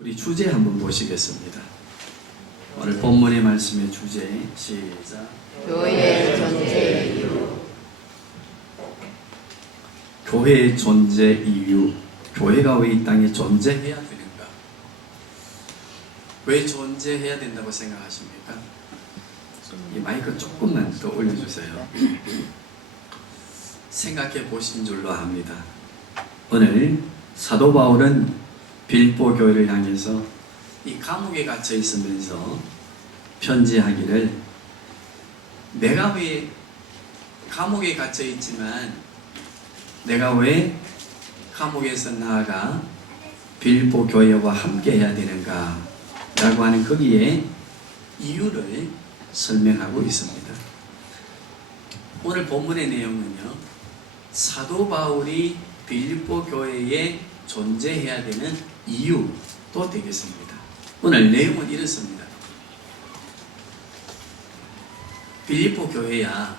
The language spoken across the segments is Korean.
우리 주제 한번 보시겠습니다. 오늘 본문의 말씀의 주제 시작. 교회의 존재 이유. 교회의 존재 이유. 교회가 왜 이 땅에 존재해야 되는가? 왜 존재해야 된다고 생각하십니까? 이 마이크 조금만 더 올려주세요. 생각해 보신 줄로 압니다. 오늘 사도 바울은 빌보 교회를 향해서 이 감옥에 갇혀 있으면서 편지하기를, 내가 왜 감옥에 갇혀 있지만 내가 왜 감옥에서 나아가 빌보 교회와 함께 해야 되는가 라고 하는 거기에 이유를 설명하고 있습니다. 오늘 본문의 내용은요, 사도 바울이 빌보 교회에 존재해야 되는 이유도 되겠습니다. 오늘 내용은 이렇습니다. 빌보 교회야,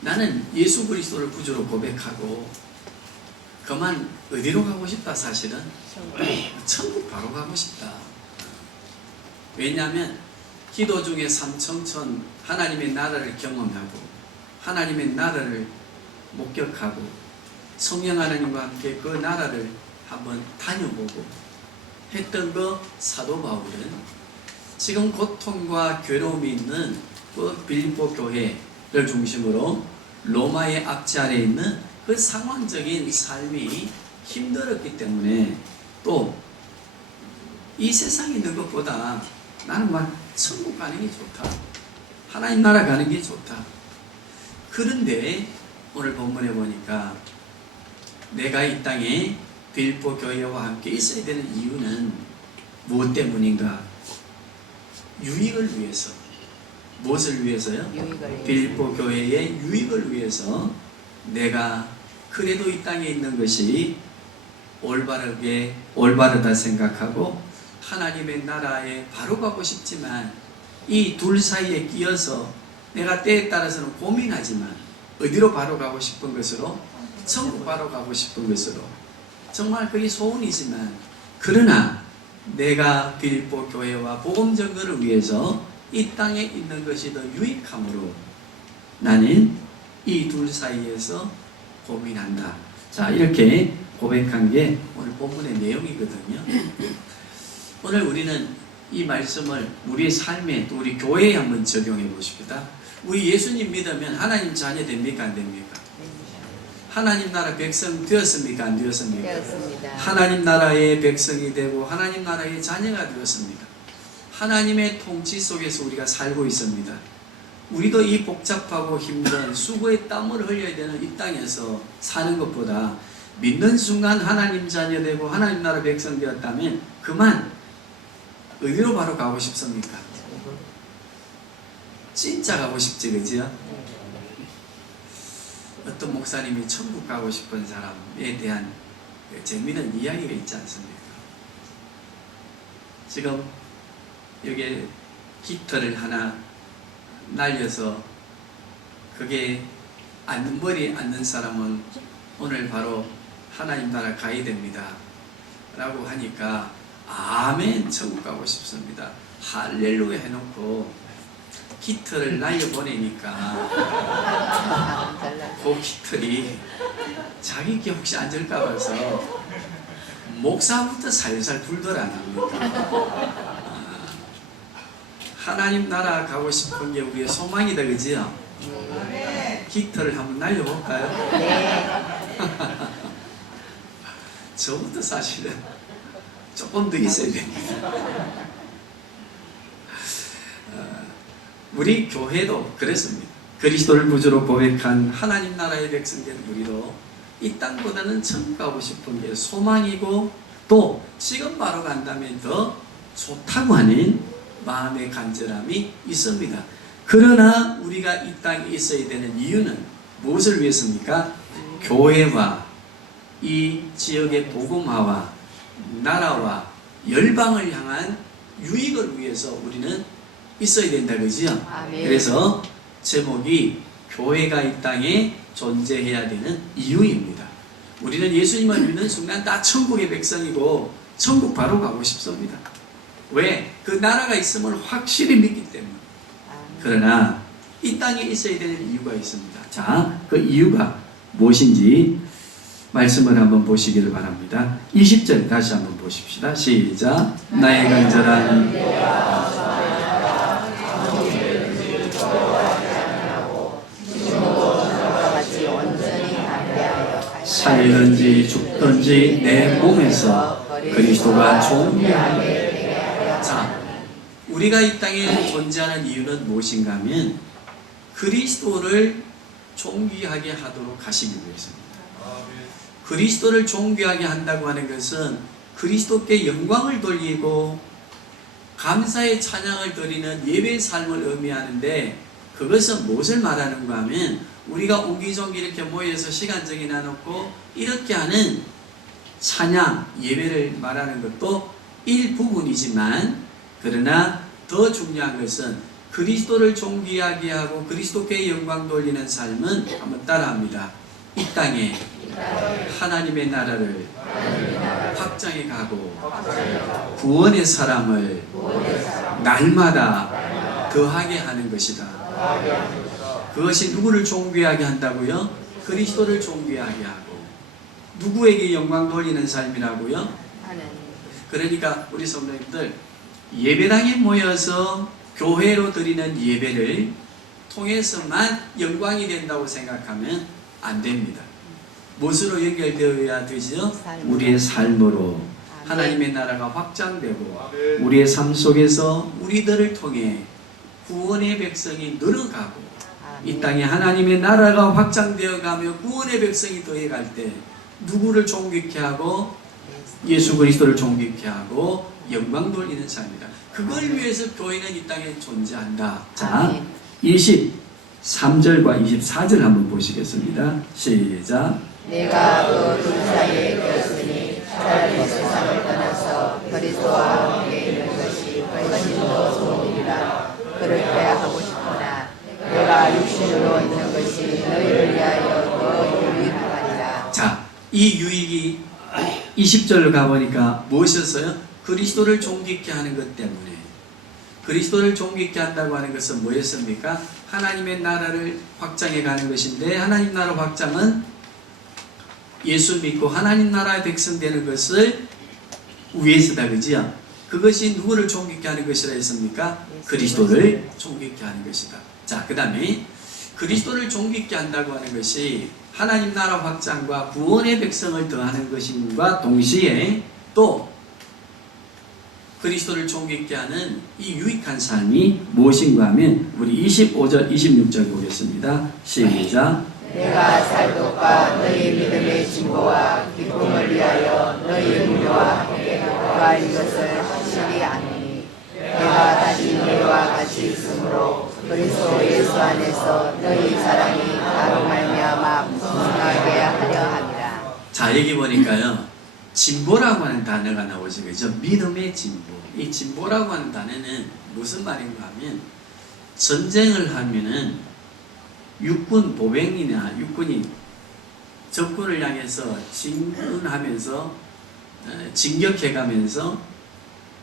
나는 예수 그리스도를 구주로 고백하고 그만 어디로 가고 싶다. 사실은 천국 바로 가고 싶다. 왜냐하면 기도 중에 삼청천 하나님의 나라를 경험하고 하나님의 나라를 목격하고 성령 하나님과 함께 그 나라를 한번 다녀보고 했던 그 사도 바울은 지금 고통과 괴로움이 있는 그 빌보 교회를 중심으로 로마의 압제 아래에 있는 그 상황적인 삶이 힘들었기 때문에, 또 이 세상에 있는 것보다 나는 막 천국 가는 게 좋다, 하나님 나라 가는 게 좋다. 그런데 오늘 본문에 보니까 내가 이 땅에 빌보 교회와 함께 있어야 되는 이유는 무엇 때문인가? 유익을 위해서. 무엇을 위해서요? 빌보 교회의 유익을 위해서 내가 그래도 이 땅에 있는 것이 올바르다 생각하고 하나님의 나라에 바로 가고 싶지만 이 둘 사이에 끼어서 내가 때에 따라서는 고민하지만 어디로 바로 가고 싶은 것으로, 천국 바로 가고 싶은 것으로, 정말 그게 소원이지만, 그러나 내가 빌보 교회와 복음 전거를 위해서 이 땅에 있는 것이 더 유익함으로 나는 이 둘 사이에서 고민한다. 자, 이렇게 고백한 게 오늘 본문의 내용이거든요. 오늘 우리는 이 말씀을 우리의 삶에, 또 우리 교회에 한번 적용해 보십시다. 우리 예수님 믿으면 하나님 자녀 됩니까? 안 됩니까? 하나님 나라 백성 되었습니까? 안 되었습니까? 되었습니다. 하나님 나라의 백성이 되고 하나님 나라의 자녀가 되었습니다. 하나님의 통치 속에서 우리가 살고 있습니다. 우리도 이 복잡하고 힘든 수고의 땀을 흘려야 되는 이 땅에서 사는 것보다 믿는 순간 하나님 자녀 되고 하나님 나라 백성 되었다면 그만 어디로 바로 가고 싶습니까? 진짜 가고 싶지, 그지요? 어떤 목사님이 천국 가고 싶은 사람에 대한 재미있는 이야기가 있지 않습니까? 지금 여기에 깃털을 하나 날려서 그게 머리에 앉는 사람은 오늘 바로 하나님 나라 가야 됩니다 라고 하니까 아멘, 천국 가고 싶습니다, 할렐루야 해놓고 깃털을 날려보내니까 그 깃털이 자기 게 혹시 앉을까 봐서 목사부터 살살 불들 안 합니까? 하나님 나라 가고 싶은 게 우리의 소망이다, 그지요? 깃털을 한번 날려볼까요? 네. 저부터 사실은 조금 더 있어야 됩니다. 우리 교회도 그랬습니다. 그리스도를 구주로 고백한 하나님 나라의 백성된 우리도 이 땅보다는 천국 가고 싶은 게 소망이고, 또 지금 바로 간다면 더 좋다고 하는 마음의 간절함이 있습니다. 그러나 우리가 이 땅에 있어야 되는 이유는 무엇을 위해서입니까? 교회와 이 지역의 복음화와 나라와 열방을 향한 유익을 위해서 우리는 있어야 된다, 그지요? 그래서 제목이 교회가 이 땅에 존재해야 되는 이유입니다. 우리는 예수님을 믿는 순간 다 천국의 백성이고 천국 바로 가고 싶습니다. 왜? 그 나라가 있음을 확실히 믿기 때문에. 그러나 이 땅에 있어야 되는 이유가 있습니다. 자, 그 이유가 무엇인지 말씀을 한번 보시기를 바랍니다. 20절 다시 한번 보십시다. 시작. 나의 간절한 살든지 죽든지 내 몸에서 그리스도가 존귀하게. 자, 우리가 이 땅에 존재하는 이유는 무엇인가 하면 그리스도를 존귀하게 하도록 하시기 위해서입니다. 그리스도를 존귀하게 한다고 하는 것은 그리스도께 영광을 돌리고 감사의 찬양을 드리는 예배의 삶을 의미하는데, 그것은 무엇을 말하는가 하면 우리가 옹기종기 이렇게 모여서 시간 정해놔 놓고 이렇게 하는 찬양, 예배를 말하는 것도 일부분이지만, 그러나 더 중요한 것은 그리스도를 존귀하게 하고 그리스도께 영광 돌리는 삶은, 한번 따라합니다. 이 땅에 하나님의 나라를 확장해 가고 구원의 사람을 날마다 더하게 하는 것이다. 그것이 누구를 존귀하게 한다고요? 그리스도를 존귀하게 하고. 누구에게 영광 돌리는 삶이라고요? 그러니까 우리 성도님들, 예배당에 모여서 교회로 드리는 예배를 통해서만 영광이 된다고 생각하면 안 됩니다. 무엇으로 연결되어야 되죠? 우리의 삶으로 하나님의 나라가 확장되고 우리의 삶 속에서 우리들을 통해 구원의 백성이 늘어가고 이 땅에 하나님의 나라가 확장되어 가며 구원의 백성이 더해갈 때 누구를 존귀케 하고 예수 그리스도를 존귀케 하고 영광 돌리는 삶이다. 그걸 위해서 교회는 이 땅에 존재한다. 자, 23절과 24절 한번 보시겠습니다. 시작. 내가 그 둘 사이에 꼈으니 차라리 세상을 떠나서 그리스도와 함께 있는 것이 훨씬 더 좋으리라. 그렇게 하고 싶으나 내가 육신으로 있는 것이 너희를 위하여 더 유익하리라. 자, 이 유익이 20절로 가보니까 무엇이었어요? 그리스도를 존귀케 하는 것 때문에. 그리스도를 존귀케 한다고 하는 것은 뭐였습니까? 하나님의 나라를 확장해 가는 것인데, 하나님 나라 확장은 예수 믿고 하나님 나라의 백성 되는 것을 위해서다, 그지요? 그것이 누구를 존귀케 하는 것이라 했습니까? 그리스도를 존귀케 하는 것이다. 자, 그 다음에 그리스도를 존귀케 한다고 하는 것이 하나님 나라 확장과 구원의 백성을 더하는 것임과 동시에 또 그리스도를 존귀케 하는 이 유익한 삶이 무엇인가 하면 우리 25절, 26절 보겠습니다. 시작. 내가 살도과 너희 믿음의 진보와 기쁨을 위하여 너희 무료와 함께 구할 것을 확실히 아노니 내가 다시 너희와 같이 있으므로 그리스도 예수 안에서 너희 사랑이 나로 말미암아 풍성하게 하려 함이라. 자, 여기 보니까요, 진보라고 하는 단어가 나오죠. 그죠? 믿음의 진보. 이 진보라고 하는 단어는 무슨 말인가 하면, 전쟁을 하면은 육군 보병이나 육군이 적군을 향해서 진군하면서 진격해가면서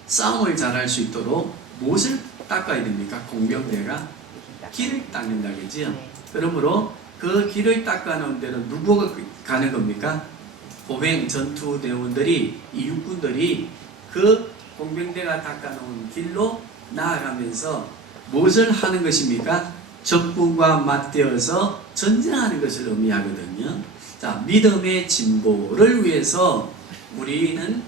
싸움을 잘할 수 있도록 무엇을 닦아야 됩니까? 공병대가 길을 닦는다, 그지요? 그러므로 그 길을 닦아놓은 데로 누구가 가는 겁니까? 보병 전투대원들이, 이 육군들이 그 공병대가 닦아놓은 길로 나아가면서 무엇을 하는 것입니까? 적군과 맞대어서 전쟁하는 것을 의미하거든요. 자, 믿음의 진보를 위해서 우리는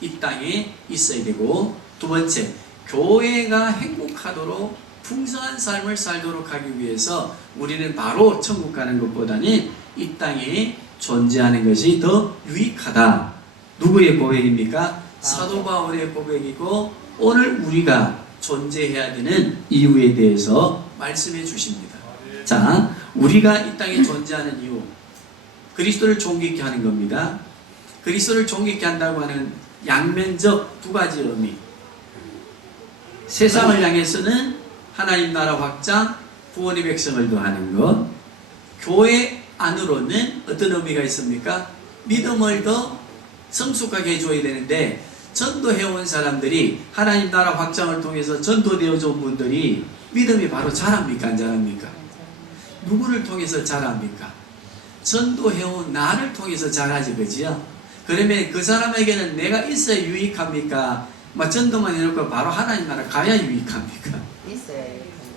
이 땅에 있어야 되고, 두 번째, 교회가 행복하도록 풍성한 삶을 살도록 하기 위해서 우리는 바로 천국 가는 것보다는 이 땅에 존재하는 것이 더 유익하다. 누구의 고백입니까? 사도 바울의 고백이고, 오늘 우리가 존재해야 되는 이유에 대해서 말씀해 주십니다. 자, 우리가 이 땅에 존재하는 이유, 그리스도를 존귀케 하는 겁니다. 그리스도를 존귀케 한다고 하는 양면적 두 가지 의미. 세상을 향해서는 하나님 나라 확장, 구원의 백성을 더하는 것. 교회 안으로는 어떤 의미가 있습니까? 믿음을 더 성숙하게 해줘야 되는데, 전도해온 사람들이 하나님 나라 확장을 통해서 전도되어져 온 분들이 믿음이 바로 자랍니까 안 자랍니까? 누구를 통해서 자랍니까? 전도해온 나를 통해서 자라지 그지요? 그러면 그 사람에게는 내가 있어야 유익합니까? 막 전도만 해놓고 바로 하나님 나라 가야 유익합니까?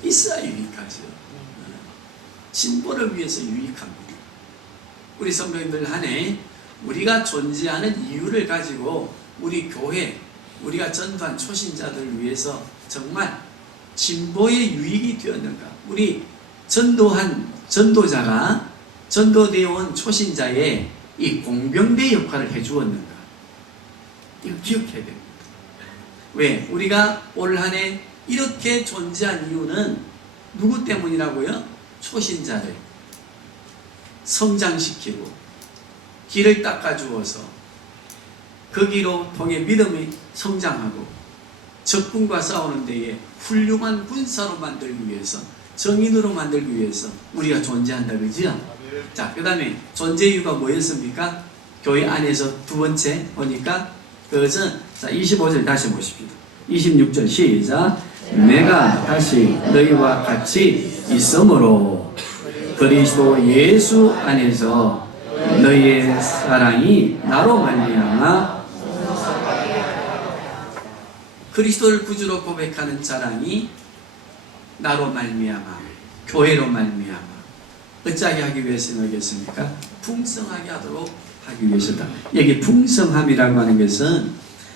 있어야 유익하죠. 진보를 위해서 유익합니다. 우리 성도님들 한해 우리가 존재하는 이유를 가지고 우리 교회, 우리가 전도한 초신자들을 위해서 정말 진보의 유익이 되었는가? 우리 전도한 전도자가 전도되어 온 초신자의 이 공병대 역할을 해주었는가? 이거 기억해야 됩니다. 왜? 우리가 올 한 해 이렇게 존재한 이유는 누구 때문이라고요? 초신자를 성장시키고 길을 닦아주어서 거기로 통해 믿음이 성장하고 적군과 싸우는 데에 훌륭한 군사로 만들기 위해서, 정인으로 만들기 위해서 우리가 존재한다 그죠? 자, 그 다음에 존재 이유가 뭐였습니까? 교회 안에서 두 번째 보니까 그것은, 자 25절 다시 보십시오. 26절 시작. 내가 다시 너희와 같이 있으므로 그리스도 예수 안에서 너희의 사랑이 나로 말미암아, 그리스도를 구주로 고백하는 자랑이 나로 말미암아, 교회로 말미암아 어찌하게 하기 위해서는 어겠습니까? 풍성하게 하도록 하기 위해서다. 여기 풍성함이라고 하는 것은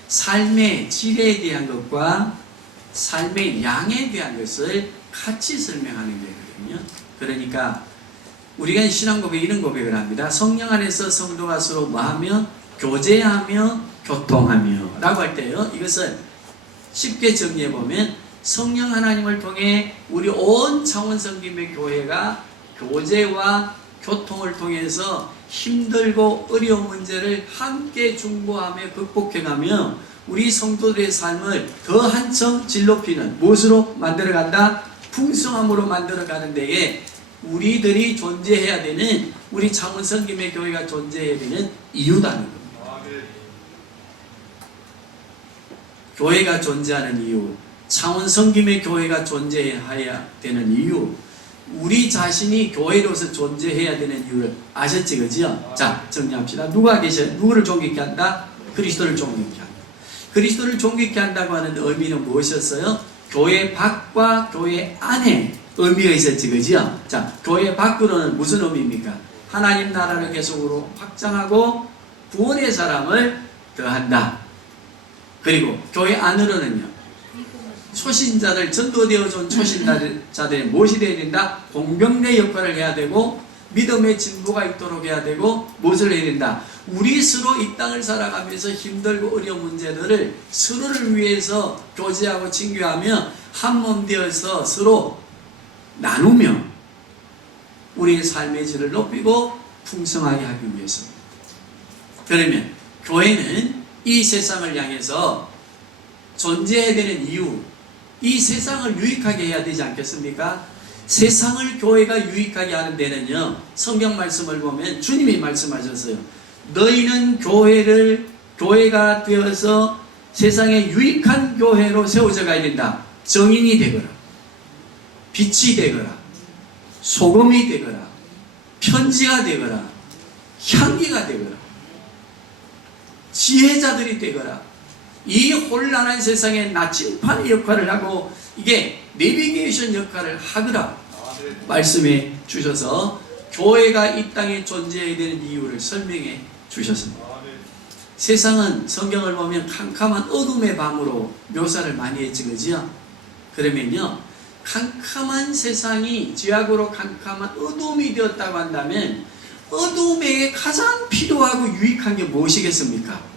삶의 질에 대한 것과 삶의 양에 대한 것을 같이 설명하는 거거든요. 그러니까 우리가 신앙 고백에 이런 고백을 합니다. 성령 안에서 성도가 서로 뭐하며? 교제하며 교통하며 라고 할 때요, 이것은 쉽게 정리해 보면 성령 하나님을 통해 우리 온 창원성김의 교회가 교제와 교통을 통해서 힘들고 어려운 문제를 함께 중보하며 극복해가며 우리 성도들의 삶을 더 한층 질 높이는 무엇으로 만들어간다? 풍성함으로 만들어가는 데에 우리들이 존재해야 되는, 우리 창원성김의 교회가 존재해야 되는 이유다는 겁니다. 교회가 존재하는 이유, 창원성김의 교회가 존재해야 되는 이유, 우리 자신이 교회로서 존재해야 되는 이유를 아셨지 그죠? 자, 정리합시다. 누가 계셔요? 누구를 존귀케 한다? 그리스도를 존귀케 한다. 그리스도를 존귀케 한다고 하는 의미는 무엇이었어요? 교회 밖과 교회 안에 의미가 있었지 그죠? 자, 교회 밖으로는 무슨 의미입니까? 하나님 나라를 계속으로 확장하고 구원의 사람을 더한다. 그리고 교회 안으로는요, 초신자들, 전도되어져 온 초신자들이 무엇이 되어야 된다? 공병대 역할을 해야 되고 믿음의 진보가 있도록 해야 되고 무엇을 해야 된다? 우리 서로 이 땅을 살아가면서 힘들고 어려운 문제들을 서로를 위해서 교제하고 친교하며 한 몸 되어서 서로 나누며 우리의 삶의 질을 높이고 풍성하게 하기 위해서입니다. 그러면 교회는 이 세상을 향해서 존재해야 되는 이유, 이 세상을 유익하게 해야 되지 않겠습니까? 세상을 교회가 유익하게 하는 데는요, 성경 말씀을 보면 주님이 말씀하셨어요. 너희는 교회가 되어서 세상에 유익한 교회로 세워져 가야 된다. 정인이 되거라, 빛이 되거라, 소금이 되거라, 편지가 되거라, 향기가 되거라, 지혜자들이 되거라. 이 혼란한 세상에 나침판의 역할을 하고 이게 내비게이션 역할을 하거라 말씀해 주셔서 교회가 이 땅에 존재해야 되는 이유를 설명해 주셨습니다. 세상은 성경을 보면 캄캄한 어둠의 밤으로 묘사를 많이 했지 그지요? 그러면요, 캄캄한 세상이 죄악으로 캄캄한 어둠이 되었다고 한다면 어둠에게 가장 필요하고 유익한 게 무엇이겠습니까?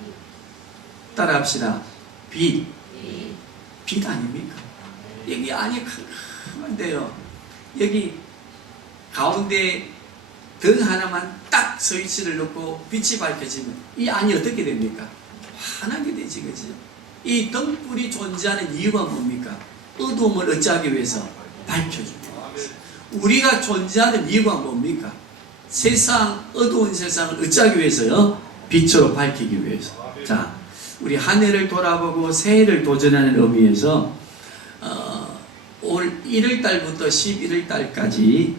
따라합시다. 빛 아닙니까? 여기 안이 캄캄한데요, 여기 가운데 등 하나만 딱 스위치를 넣고 빛이 밝혀지면 이 안이 어떻게 됩니까? 환하게 되지 그죠? 이 등불이 존재하는 이유가 뭡니까? 어둠을 어찌하기 위해서? 밝혀주기 위해서. 우리가 존재하는 이유가 뭡니까? 어두운 세상을 어찌하기 위해서요? 빛으로 밝히기 위해서. 자, 우리 한 해를 돌아보고 새해를 도전하는 의미에서 올 1월달부터 11월달까지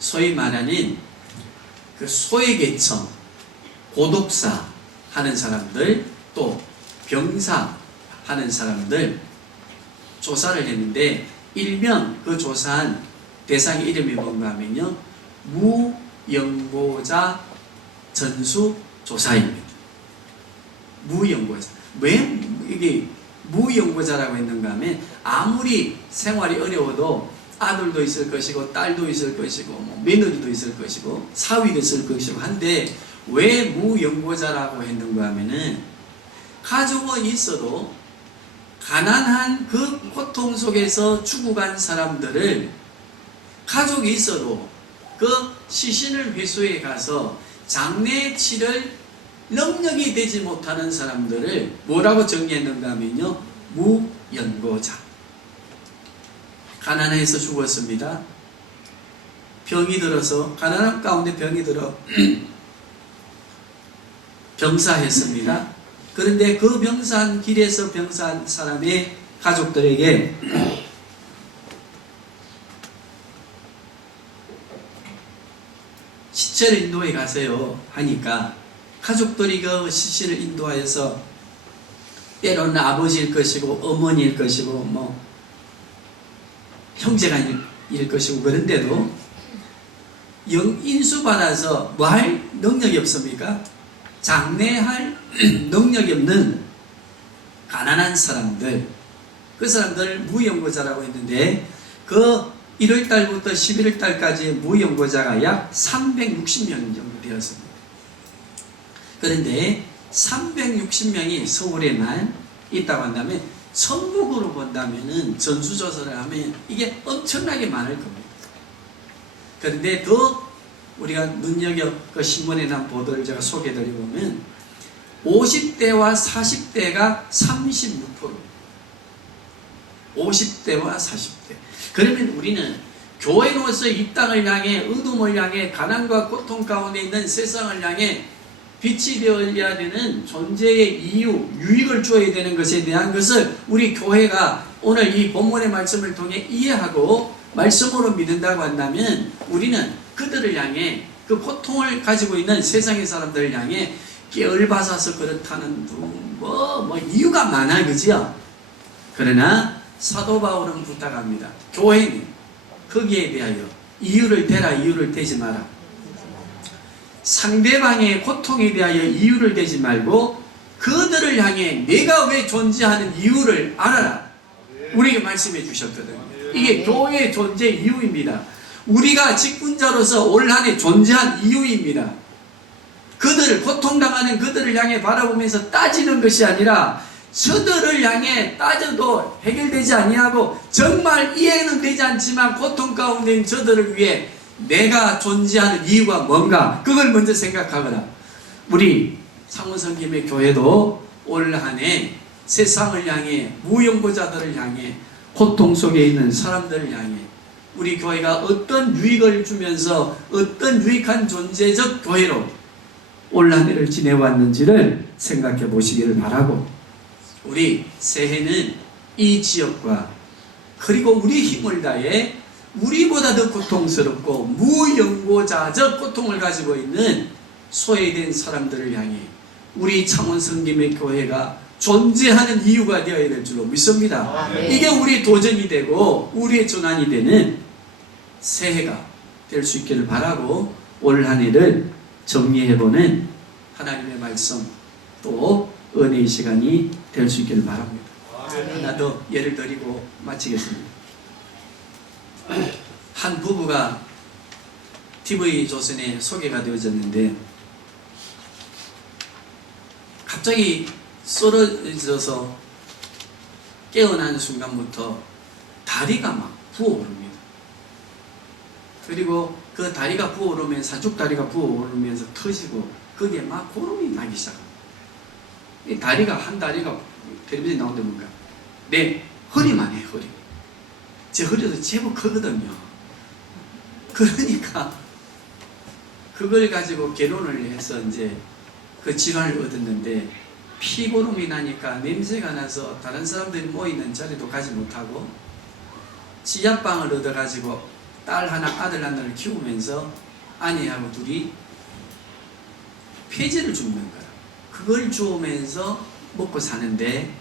소위 말하는 그 소외계층, 고독사 하는 사람들, 또 병사 하는 사람들 조사를 했는데 일명 그 조사한 대상 이름이 뭔가 하면요, 무연고자 전수조사입니다. 무연고자. 왜 이게 무연고자라고 했는가 하면 아무리 생활이 어려워도 아들도 있을 것이고 딸도 있을 것이고 뭐 며느리도 있을 것이고 사위도 있을 것이고 한데 왜 무연고자라고 했는가 하면은 가족은 있어도 가난한 그 고통 속에서 죽어간 사람들을 가족이 있어도 그 시신을 회수해 가서 장례 치를 능력이 되지 못하는 사람들을 뭐라고 정의했는가 하면요, 무연고자. 가난해서 죽었습니다. 병이 들어서, 가난한 가운데 병이 들어 병사했습니다. 그런데 그 병사한 길에서 병사한 사람의 가족들에게 시체를 인도해 가세요 하니까 가족들이 그 시신을 인도하여서 때로는 아버지일 것이고 어머니일 것이고 뭐 형제가 일 것이고 그런데도 인수받아서 뭐 할 능력이 없습니까? 장례할 능력이 없는 가난한 사람들, 그 사람들 무연고자라고 했는데 그 1월달부터 11월달까지 무연고자가 약 360명 정도 되었습니다. 그런데 360명이 서울에만 있다고 한다면 전국으로 본다면은 전수조사를 하면 이게 엄청나게 많을 겁니다. 그런데 더 우리가 눈여겨 그 신문에 난 보도를 제가 소개해드리면 50대와 40대가 36%, 50대와 40대. 그러면 우리는 교회로서 이 땅을 향해, 어둠을 향해, 가난과 고통 가운데 있는 세상을 향해 빛이 되어야 되는 존재의 이유, 유익을 주어야 되는 것에 대한 것을 우리 교회가 오늘 이 본문의 말씀을 통해 이해하고 말씀으로 믿는다고 한다면 우리는 그들을 향해, 그 고통을 가지고 있는 세상의 사람들을 향해 열받아서 그렇다는 뭐 이유가 많아, 그지요? 그러나 사도 바울은 부탁합니다. 교회는 거기에 대하여 이유를 대라, 이유를 대지 마라. 상대방의 고통에 대하여 이유를 대지 말고 그들을 향해 내가 왜 존재하는 이유를 알아라. 우리에게 말씀해 주셨거든요. 이게 교회의 존재 이유입니다. 우리가 직분자로서 올 한 해 존재한 이유입니다. 그들, 고통당하는 그들을 향해 바라보면서 따지는 것이 아니라 저들을 향해 따져도 해결되지 아니하고 정말 이해는 되지 않지만 고통 가운데 있는 저들을 위해 내가 존재하는 이유가 뭔가, 그걸 먼저 생각하거라. 우리 상원성김의 교회도 올 한 해 세상을 향해, 무연고자들을 향해, 고통 속에 있는 사람들을 향해 우리 교회가 어떤 유익을 주면서 어떤 유익한 존재적 교회로 올 한 해를 지내왔는지를 생각해 보시기를 바라고, 우리 새해는 이 지역과 그리고 우리 힘을 다해 우리보다 더 고통스럽고 무연고자적 고통을 가지고 있는 소외된 사람들을 향해 우리 창원성김의 교회가 존재하는 이유가 되어야 될 줄로 믿습니다. 이게 우리의 도전이 되고 우리의 전환이 되는 새해가 될 수 있기를 바라고 올 한 해를 정리해보는 하나님의 말씀 또 은혜의 시간이 될 수 있기를 바랍니다. 하나 더 예를 드리고 마치겠습니다. 한 부부가 TV조선에 소개가 되어졌는데 갑자기 쓰러져서 깨어난 순간부터 다리가 막 부어오릅니다. 그리고 그 다리가 부어오르면서, 사죽다리가 부어오르면서 터지고 거기에 막 고름이 나기 시작합니다. 이 다리가, 한 다리가 텔레비전에 나오는데 뭔가 내 허리만 해, 허리. 제 허리도 제법 크거든요. 그러니까 그걸 가지고 결혼을 해서 이제 그 질환을 얻었는데 피고름이 나니까 냄새가 나서 다른 사람들이 모이는 자리도 가지 못하고 지하방을 얻어가지고 딸 하나 아들 하나를 키우면서 아내하고 둘이 폐지를 줍는 거야. 그걸 주우면서 먹고 사는데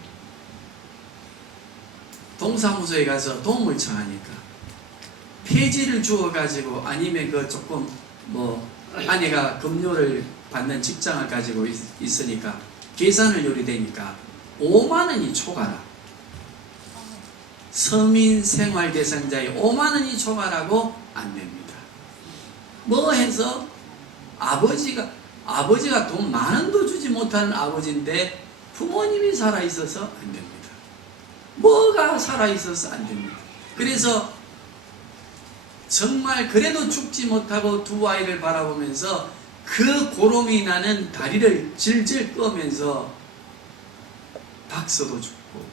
동사무소에 가서 도움을 청하니까 폐지를 주어가지고 아니면 그 조금 뭐 아내가 급료를 받는 직장을 가지고 있으니까 계산을 요리되니까 5만 원이 초과라. 서민 생활 대상자의 5만 원이 초과라고 안 됩니다. 뭐 해서 아버지가 돈 만 원도 주지 못하는 아버지인데 부모님이 살아있어서 안 됩니다. 뭐가 살아있어서 안 됩니다. 그래서 정말 그래도 죽지 못하고 두 아이를 바라보면서 그 고름이 나는 다리를 질질 끄면서 박서도 죽고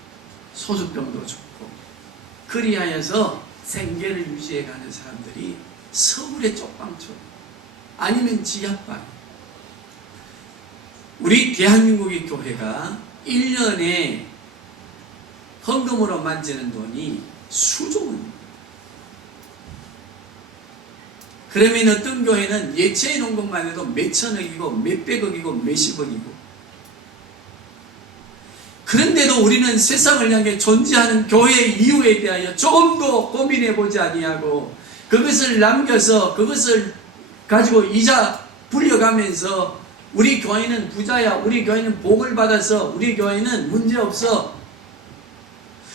소주병도 죽고 그리하여서 생계를 유지해가는 사람들이 서울의 쪽방촌 아니면 지하방. 우리 대한민국의 교회가 1년에 헌금으로 만지는 돈이 수조 원입니다. 그러면 어떤 교회는 예체해 놓은 것만 해도 몇천억이고 몇백억이고 몇십억이고, 그런데도 우리는 세상을 향해 존재하는 교회의 이유에 대하여 조금도 고민해 보지 아니하고 그것을 남겨서 그것을 가지고 이자 불려가면서 우리 교회는 부자야, 우리 교회는 복을 받아서 우리 교회는 문제없어,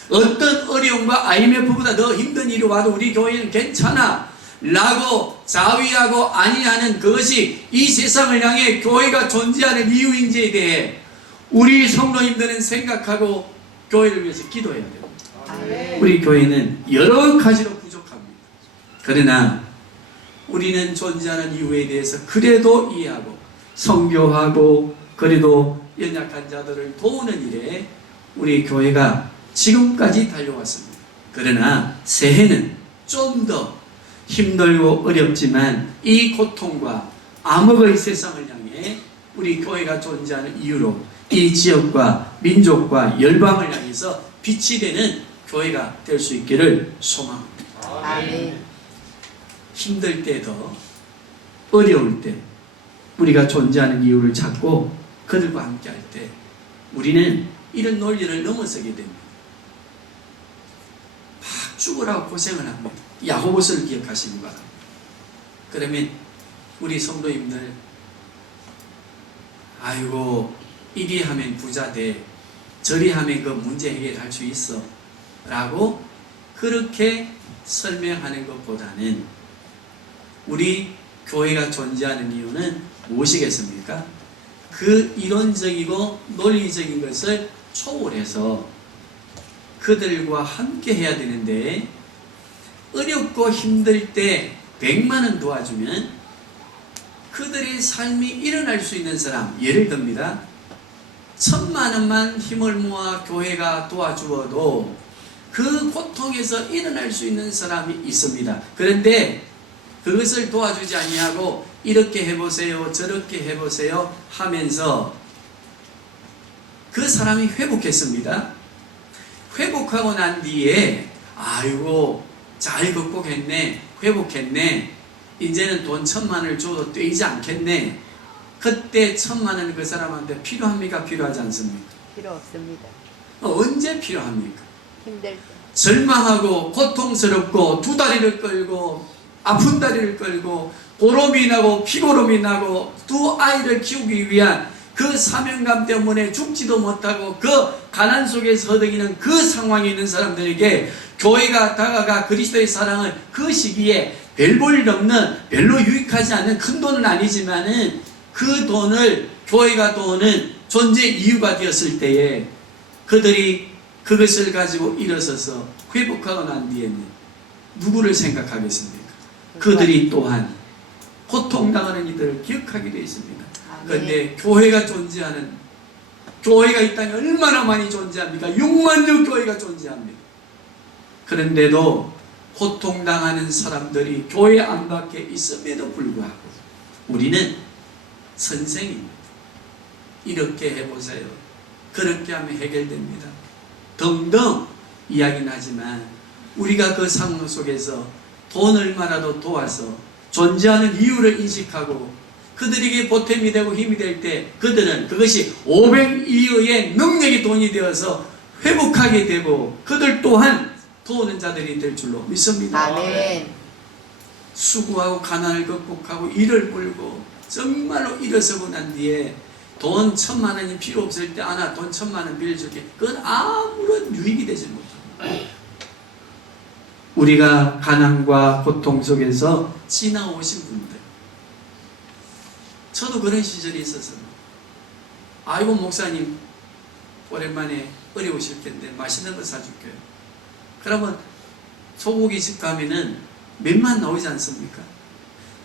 어떤 어려움과 IMF보다 더 힘든 일이 와도 우리 교회는 괜찮아 라고 자위하고 아니하는 그것이 이 세상을 향해 교회가 존재하는 이유인지에 대해 우리 성도님들은 생각하고 교회를 위해서 기도해야 됩니다. 아멘. 우리 교회는 여러 가지로 부족합니다. 그러나 우리는 존재하는 이유에 대해서 그래도 이해하고 선교하고 그래도 연약한 자들을 도우는 일에 우리 교회가 지금까지 달려왔습니다. 그러나 새해는 좀 더 힘들고 어렵지만 이 고통과 암흑의 세상을 향해 우리 교회가 존재하는 이유로 이 지역과 민족과 열방을 향해서 빛이 되는 교회가 될 수 있기를 소망합니다. 아멘. 힘들 때도 어려울 때 우리가 존재하는 이유를 찾고 그들과 함께 할 때 우리는 이런 논리를 넘어서게 됩니다. 막 죽으라고 고생을 합니다. 야고보서를 기억하시기 바랍니다. 그러면 우리 성도님들, 아이고 이리 하면 부자 돼, 저리 하면 그 문제 해결할 수 있어 라고 그렇게 설명하는 것보다는 우리 교회가 존재하는 이유는 무엇이겠습니까? 그 이론적이고 논리적인 것을 초월해서 그들과 함께 해야 되는데, 어렵고 힘들 때 100만 원 도와주면 그들의 삶이 일어날 수 있는 사람, 예를 듭니다. 1000만 원만 힘을 모아 교회가 도와주어도 그 고통에서 일어날 수 있는 사람이 있습니다. 그런데 그것을 도와주지 아니하고 이렇게 해보세요, 저렇게 해보세요 하면서 그 사람이 회복했습니다. 회복하고 난 뒤에 아이고 잘 극복했네, 회복했네, 이제는 돈 1000만 원을 줘도 떼이지 않겠네. 그때 1000만 원은 그 사람한테 필요합니까? 필요하지 않습니까? 필요 없습니다. 언제 필요합니까? 힘들 때. 절망하고 고통스럽고 두 다리를 끌고 아픈 다리를 끌고 고름이 나고 피고름이 나고 두 아이를 키우기 위한 그 사명감 때문에 죽지도 못하고 그 가난 속에서 허덕이는 그 상황에 있는 사람들에게 교회가 다가가 그리스도의 사랑을 그 시기에 별 볼 일 없는, 별로 유익하지 않는 큰 돈은 아니지만은 그 돈을 교회가 도우는 존재 이유가 되었을 때에 그들이 그것을 가지고 일어서서 회복하고 난 뒤에는 누구를 생각하겠습니까? 그들이 또한 고통당하는 이들을 기억하게 되어 있습니다. 그런데 교회가 존재하는, 교회가 이 땅에 얼마나 많이 존재합니까? 6만여 교회가 존재합니다. 그런데도 고통당하는 사람들이 교회 안팎에 있음에도 불구하고 우리는 선생입니다. 이렇게 해보세요, 그렇게 하면 해결됩니다. 등등 이야기는 하지만 우리가 그 상황 속에서 돈 얼마라도 도와서 존재하는 이유를 인식하고 그들에게 보탬이 되고 힘이 될 때 그들은 그것이 500이의 능력이 돈이 되어서 회복하게 되고 그들 또한 도우는 자들이 될 줄로 믿습니다. 아멘. 수고하고 가난을 극복하고 일을 끌고 정말로 일어서고 난 뒤에 돈 1,000,000원이 필요 없을 때 아나 돈 1,000,000원 빌려줄게. 그건 아무런 유익이 되지 못합니다. 우리가 가난과 고통 속에서 지나오신 분들, 저도 그런 시절이 있었어요. 아이고 목사님 오랜만에 어려우실 텐데 맛있는 거 사줄게요. 그러면 소고기 집 가면은 몇만 나오지 않습니까?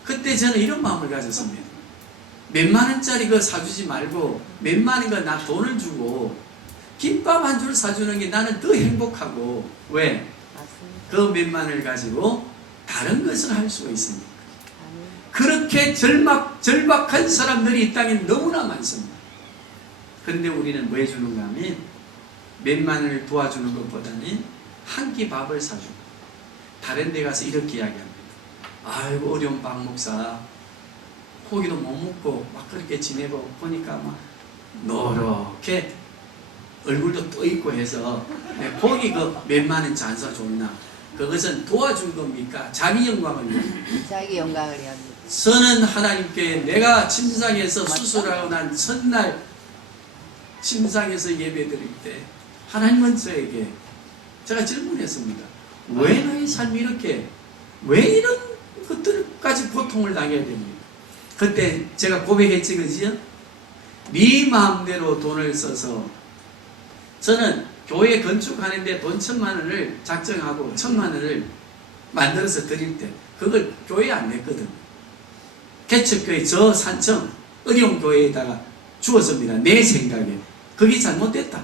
그때 저는 이런 마음을 가졌습니다. 몇만 원짜리 거 사주지 말고 몇만 원이가 나 돈을 주고 김밥 한 줄 사주는 게 나는 더 행복하고 왜? 그 몇만 원을 가지고 다른 것을 할 수가 있습니다. 그렇게 절박한 사람들이 이 땅에 너무나 많습니다. 그런데 우리는 뭐 해주는가 하면 몇만 원을 도와주는 것보다는 한 끼 밥을 사주고 다른 데 가서 이렇게 이야기합니다. 아이고 어려운 박 목사 고기도 못 먹고 막 그렇게 지내고 보니까 막 노랗게 얼굴도 떠 있고 해서 고기 그 몇만 원 잔사 줬나? 그것은 도와준 겁니까? 자기 영광을 위해. 자기 영광을 위합니다. 저는 하나님께 내가 침상에서 수술하고 난 첫날 침상에서 예배 드릴 때 하나님은 저에게 제가 질문했습니다. 왜 나의 삶이 이렇게 왜 이런 것들까지 고통을 당해야 됩니까? 그때 제가 고백했지 그지요? 네 마음대로 돈을 써서 저는 교회 건축하는데 돈 1,000,000원을 작정하고 1,000,000원을 만들어서 드릴 때 그걸 교회에 안 냈거든요. 개척교회 저 산청 어려운 교회에다가 주었습니다. 내 생각에. 그게 잘못됐다.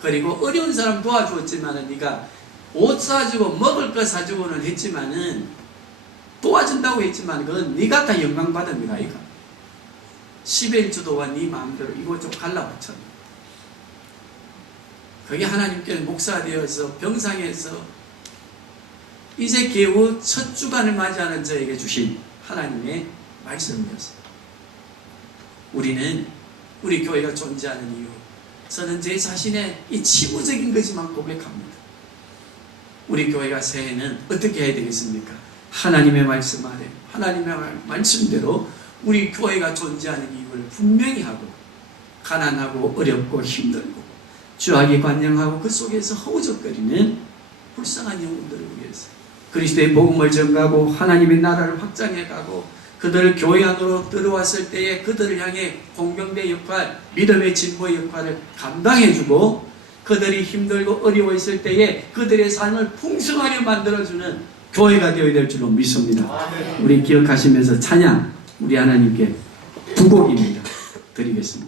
그리고 어려운 사람 도와주었지만은 네가 옷 사주고 먹을 거 사주고는 했지만은 도와준다고 했지만 그건 네가 다 영광 받습니다. 이거 11주도와 네 마음대로 이곳저곳 갈라붙여. 그게 하나님께는 목사 되어서 병상에서 이제 겨우 첫 주간을 맞이하는 저에게 주신 하나님의 말씀이었습니다. 우리는 우리 교회가 존재하는 이유, 저는 제 자신의 이 치부적인 것이만 고백합니다. 우리 교회가 새해는 어떻게 해야 되겠습니까? 하나님의 말씀 아래 하나님의 말씀대로 우리 교회가 존재하는 이유를 분명히 하고 가난하고 어렵고 힘들고 죄악이 관영하고 그 속에서 허우적거리는 불쌍한 영혼들을 위해서 그리스도의 복음을 전가하고 하나님의 나라를 확장해가고 그들을 교회 안으로 들어왔을 때에 그들을 향해 공경대 역할, 믿음의 진보의 역할을 감당해주고 그들이 힘들고 어려워 있을 때에 그들의 삶을 풍성하게 만들어주는 교회가 되어야 될 줄로 믿습니다. 우리 기억하시면서 찬양 우리 하나님께 두 곡입니다. 드리겠습니다.